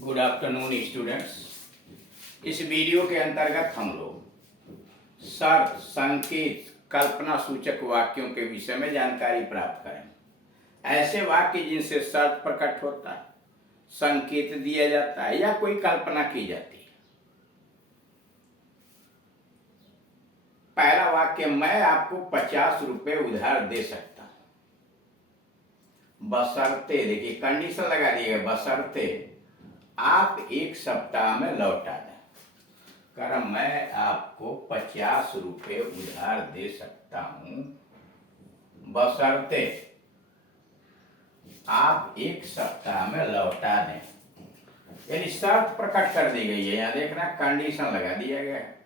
Good afternoon students. इस video के अंतर्गत हम लोग शर्त, संकेत, कल्पना सूचक वाक्यों के विषय में जानकारी प्राप्त करेंगे। ऐसे वाक्य जिनसे शर्त प्रकट होता है, संकेत दिया जाता है या कोई कल्पना की जाती है। पहला वाक्य, मैं आपको 50 रुपए उधार दे सकता हूं, बशर्ते, देखिए कंडीशन लगा दिएगा, बशर्ते आप 1 सप्ताह में लौटा दें। कारण मैं आपको 50 रुपए उधार दे सकता हूं, बशर्ते आप 1 सप्ताह में लौटा दें। यानी शर्त प्रकट कर दी गई है। यहां देखना, कंडीशन लगा दिया गया है।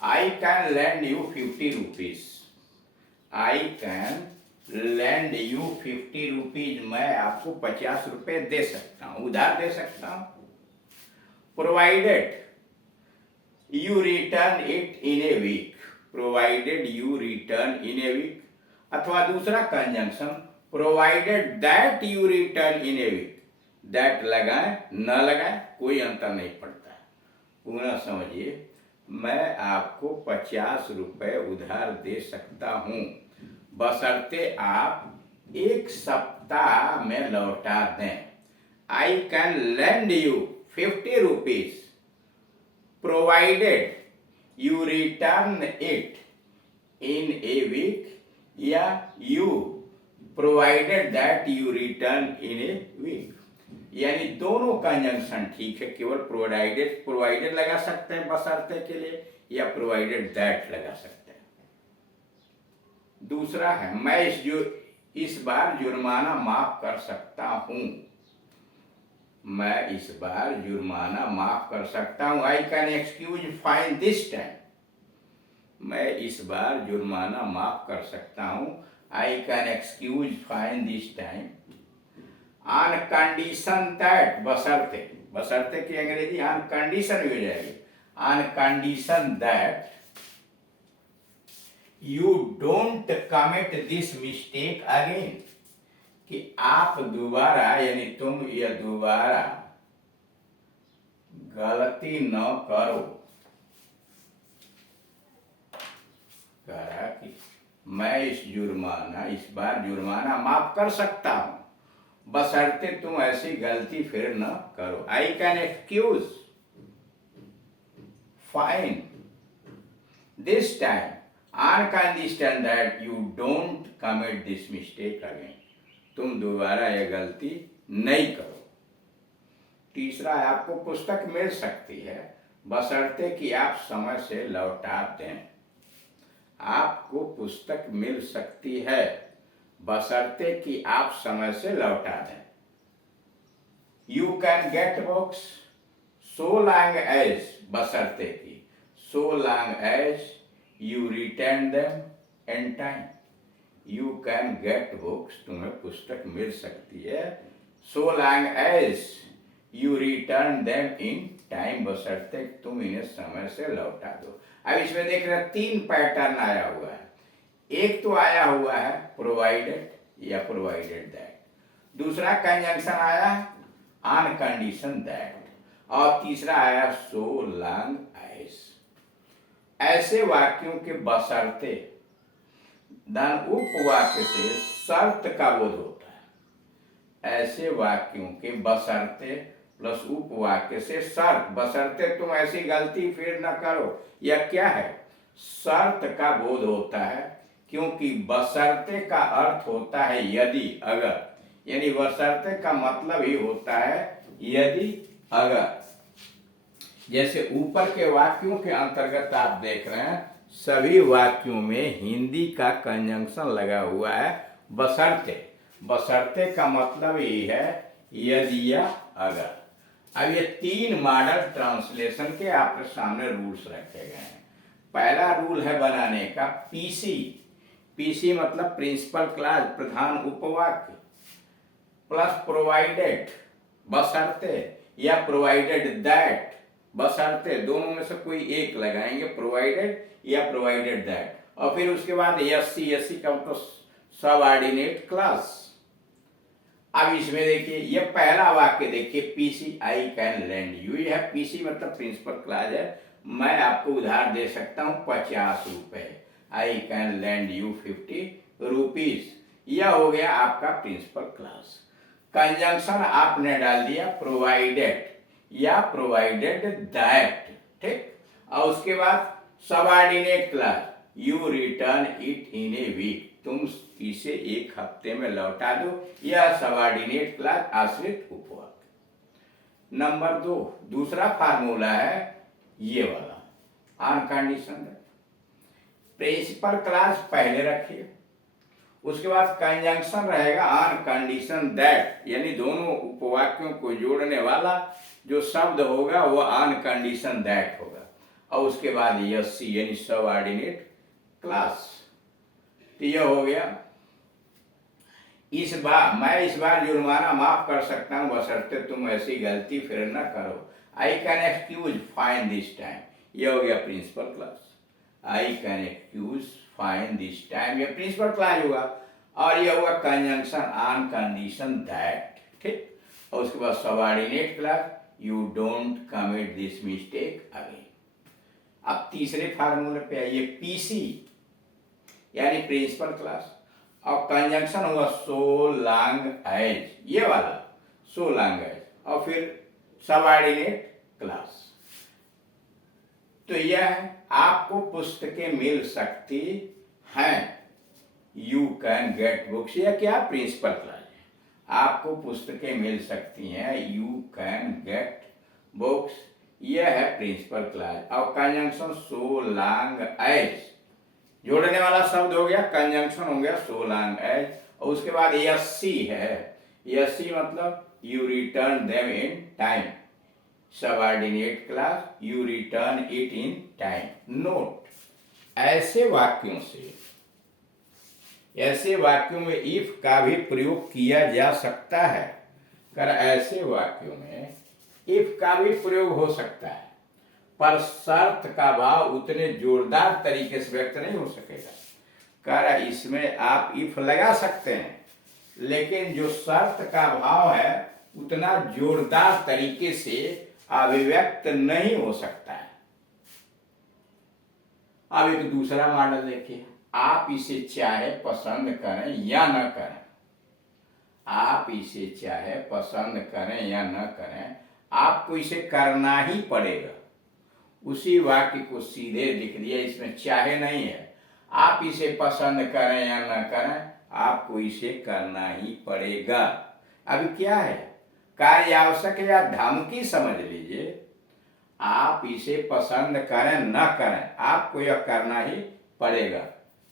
आई can lend you 50 rupees. I can lend you 50 rupees. मैं आपको 50 रुपए दे सकता हूं, उधार दे सकता हूं, provided you return it in a week. Provided you return in a week, अथवा दूसरा conjunction, provided that you return in a week. That लगाए न लगाए कोई अंतर नहीं पड़ता है। पुनः समझिए, मैं आपको 50 रुपए उधार दे सकता हूं, बशर्ते आप 1 सप्ताह में लौटा दें। I can lend you 50 rupees provided you return it in a week, या you provided that you return in a week. यानी दोनों कंजंक्शन ठीक है, केवल प्रोवाइडेड लगा सकते हैं बशर्ते के लिए, या प्रोवाइडेड दैट लगा सकते हैं। दूसरा है, मैं इस बार जुर्माना माफ कर सकता हूं। मैं इस बार जुर्माना माफ कर सकता हूं। आई can excuse fine this time. मैं इस बार जुर्माना माफ कर सकता हूं। आई can excuse fine this time on condition that, बशर्ते, बशर्ते की अंग्रेजी ऑन कंडीशन हो जाएगी, on condition that you don't commit this mistake again. कि आप दोबारा, यानी तुम यह दोबारा गलती न करो। कहा कि मैं इस बार जुर्माना माफ कर सकता हूं, बशर्ते तुम ऐसी गलती फिर न करो। I can excuse fine this time on condition that you don't commit this mistake again. तुम दोबारा यह गलती नहीं करो। तीसरा है, आपको पुस्तक मिल सकती है, बशर्ते कि आप समय से लौटा दें। आपको पुस्तक मिल सकती है, बशर्ते कि आप समय से लौटा दें। You can get books so long as, बशर्ते कि, so long as you return them in time. You can get books, तुम्हें पुस्तक मिल सकती है, so long as you return them in time, बशर्ते तुम इन्हें समय से लौटा दो। अब इसमें देख रहे 3 पैटर्न आया हुआ है। एक तो आया हुआ है प्रोवाइडेड या प्रोवाइडेड दैट, दूसरा कंजंक्शन आया है ऑन कंडीशन दैट, और तीसरा आया सो लॉन्ग एज। ऐसे वाक्यों के बशर्ते धन उपवाक्य से शर्त का बोध होता है। ऐसे वाक्यों के बशर्ते प्लस उपवाक्य से शर्त, बशर्ते तुम ऐसी गलती फिर न करो, यह क्या है, शर्त का बोध होता है। क्योंकि बशर्ते का अर्थ होता है यदि अगर, यानी बशर्ते का मतलब ही होता है यदि अगर। जैसे ऊपर के वाक्यों के अंतर्गत आप देख रहे हैं, सभी वाक्यों में हिंदी का कंजंक्शन लगा हुआ है बशर्ते। बशर्ते का मतलब ही है यदि या अगर। अब ये 3 मॉडल ट्रांसलेशन के आपके सामने रूल्स रखे गए हैं। पहला रूल है बनाने का पीसी। पीसी मतलब प्रिंसिपल क्लॉज, प्रधान उपवाक्य, प्लस प्रोवाइडेड, बशर्ते, या प्रोवाइडेड दैट, बशर्ते। दोनों में से कोई एक लगाएंगे, प्रोवाइडेड या प्रोवाइडेड दैट, और फिर उसके बाद एससी, एससी का मतलब सबऑर्डिनेट क्लास। अब इसमें देखिए ये पहला वाक्य देखिए, PC I can lend you, यह पीसी मतलब प्रिंसिपल क्लॉज है। मैं आपको उधार दे सकता हूँ 50 रुपए, I can lend you 50 rupees, यह हो गया आपका प्रिंसिपल क्लॉज। कंजंक्शन आपने डाल दिया प्रोवाइडेड या प्रोवाइडेड दैट, ठीक। और उसके बाद subordinate clause, you return it in a week, तुम इसे एक हफ्ते में लौटा दो, यह सबऑर्डिनेट क्लॉज आश्रित उपवाक्य। नंबर 2 दूसरा फार्मूला है ये वाला, अनकंडीशनल। प्रिंसिपल क्लॉज पहले रखिए, उसके बाद कंजंक्शन रहेगा ऑन कंडीशन दैट, यानी दोनों उपवाक्यों को जोड़ने वाला जो शब्द होगा वो ऑन कंडीशन दैट होगा, और उसके बाद यस सी यानी सबऑर्डिनेट क्लॉज। तो यह हो गया। मैं इस बार जुर्माना माफ कर सकता हूं बशर्ते तुम ऐसी गलती फिर न करो। I can excuse fine this time, यह हो गया principal clause. I can excuse fine this time, यह प्रिंसिपल क्लॉज हुआ, और यह हुआ कंजंक्शन ऑन कंडीशन दैट, ठीक। और उसके बाद subordinate clause, you don't commit this mistake again. अब तीसरे फार्मूले पे आइए, पीसी यानी प्रिंसिपल क्लॉज, और कंजंक्शन हुआ सो लॉन्ग एज, ये वाला सो लॉन्ग एज, और फिर सबऑर्डिनेट क्लॉज। तो यह है, आपको पुस्तकें मिल सकती हैं, यू कैन गेट बुक्स, यह क्या प्रिंसिपल क्लॉज है, आपको पुस्तकें मिल सकती हैं, यू कैन गेट बुक्स, यह है प्रिंसिपल क्लॉज। और कंजंक्शन सो लॉन्ग एज, जोड़ने वाला शब्द हो गया, कंजंक्शन हो गया सो लॉन्ग एज, और उसके बाद यस्सी है, यस्सी मतलब you return them in time, subordinate clause, you return it in time. Note, ऐसे वाक्यों में इफ का भी प्रयोग किया जा सकता है, कर ऐसे वाक्यों में इफ का भी प्रयोग हो सकता है, पर शर्त का भाव उतने जोरदार तरीके से व्यक्त नहीं हो सकेगा। कर इसमें आप इफ लगा सकते हैं, लेकिन जो शर्त का भाव है उतना जोरदार तरीके से अभिव्यक्त नहीं हो सकता है। अब एक दूसरा मॉडल देखिए, आप इसे चाहे पसंद करें या न करें, आप इसे चाहे पसंद करें या न करें, आपको इसे करना ही पड़ेगा। उसी वाक्य को सीधे लिख दिया, इसमें चाहे नहीं है, आप इसे पसंद करें या न करें, आपको इसे करना ही पड़ेगा। अभी क्या है, कार्य आवश्यक या धमकी समझ लीजिए, आप इसे पसंद करें न करें, आपको यह करना ही पड़ेगा।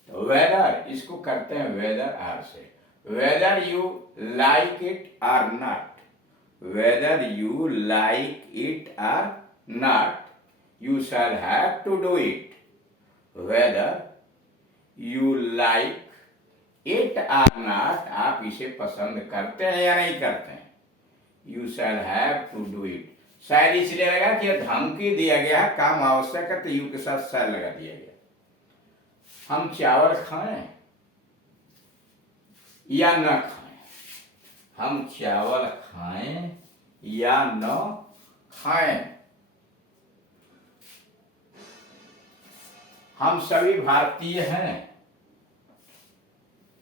तो वेदर, इसको करते हैं वेदर आर से, whether you like it or not, whether you like it or not, you shall have to do it, whether you like it or not, आप इसे पसंद करते हैं या नहीं करते हैं, you shall have to do it। शायद इसलिए लगा कि धमकी दिया गया है, काम आवश्यक है, तो यू के साथ शायद लगा दिया गया। हम चावल खाएं या न खाएं, हम चावल खाएं या न खाएं, हम सभी भारतीय हैं,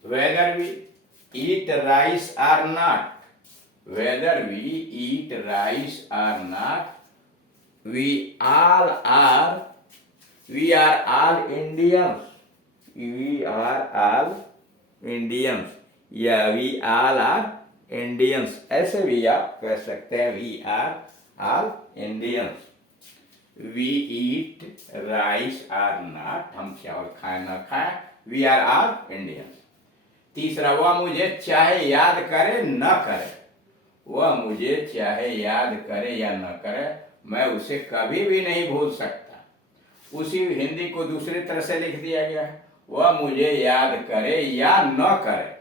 whether we eat rice or not, whether we eat rice or not, we are all Indians, we are all Indians, या वी ऑल आर इंडियंस, ऐसे भी आप कह सकते हैं, we are all Indians. We eat rice or not, हम चावल खाएं ना खाएं, वी आर ऑल इंडियंस। तीसरा, वह मुझे चाहे याद करे न करे, वह मुझे चाहे याद करे या न करे, मैं उसे कभी भी नहीं भूल सकता। उसी हिंदी को दूसरी तरह से लिख दिया गया है, वह मुझे याद करे या न करे,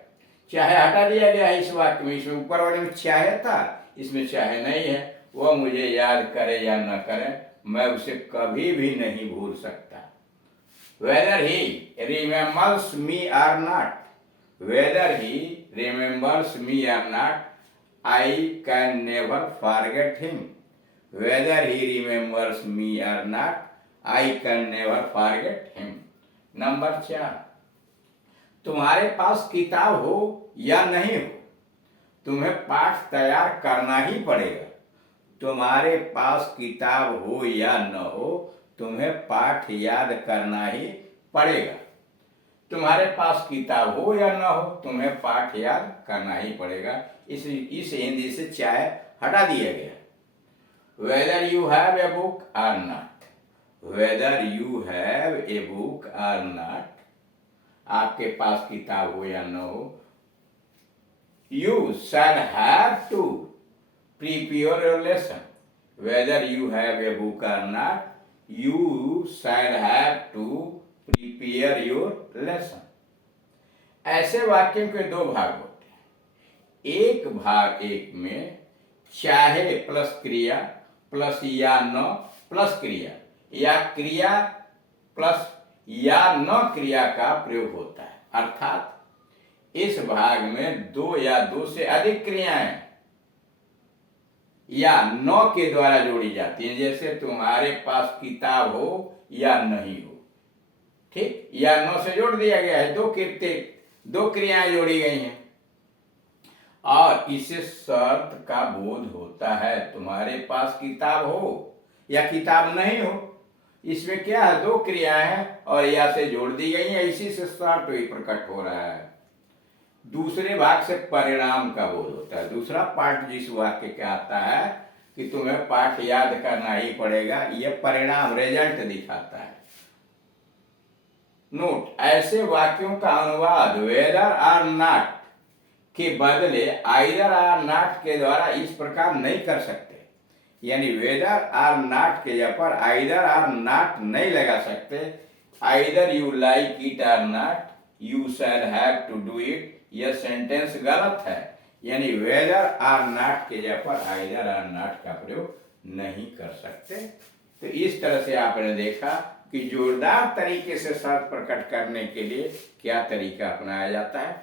चाहे हटा दिया गया है इस वाक्य में, इसमें ऊपर वाले में चाहे था, इसमें चाहे नहीं है। वह मुझे याद करे या न करे, मैं उसे कभी भी नहीं भूल सकता। Whether he remembers me or not, whether he remembers me or not I can never forget him. Whether he remembers me or not I can never forget him. Number 4, तुम्हारे पास किताब हो या नहीं हो, तुम्हें पाठ तैयार करना ही पड़ेगा। तुम्हारे पास किताब हो या न हो, तुम्हें पाठ याद करना ही पड़ेगा। तुम्हारे पास किताब हो या न हो, तुम्हें पाठ याद करना ही पड़ेगा। इस हिंदी से चाय हटा दिया गया। Whether you have a book or not, whether you have a book or not, आपके पास किताब हो या न हो, you shall have to prepare your lesson. Whether you have a book or not, you shall have to prepare your lesson. ऐसे वाक्यों के दो भाग होते हैं। एक भाग एक में चाहे प्लस क्रिया प्लस या न प्लस क्रिया या क्रिया प्लस या न क्रिया का प्रयोग होता है। अर्थात इस भाग में दो या दो से अधिक क्रियाएं या न के द्वारा जोड़ी जाती हैं। जैसे तुम्हारे पास किताब हो या नहीं हो, ठीक, या न से जोड़ दिया गया है। दो क्रियाएं जोड़ी गई हैं और इसे शर्त का बोध होता है। तुम्हारे पास किताब हो या किताब नहीं हो, इसमें क्या है, दो क्रियाएं हैं और या से जोड़ दी गई हैं, इसी से शर्त ही प्रकट हो रहा है। दूसरे भाग से परिणाम का बोध होता है। दूसरा पार्ट जिस वाक्य का आता है कि तुम्हें पाठ याद करना ही पड़ेगा, यह परिणाम रिजल्ट दिखाता है। नोट, ऐसे वाक्यों का अनुवाद वेदर और नॉट के बदले आइदर और नॉट के द्वारा इस प्रकार नहीं कर सकते। यानी वेदर और नॉट के जगह पर आइदर और नॉट नहीं लगा सकते। Either you like it or not, you shall have to do it, यह सेंटेंस गलत है। यानी वेदर और नॉट के जगह पर आइदर और नॉट का प्रयोग नहीं कर सकते। तो इस तरह से आपने देखा कि जोरदार तरीके से शर्त प्रकट करने के लिए क्या तरीका अपनाया जाता है।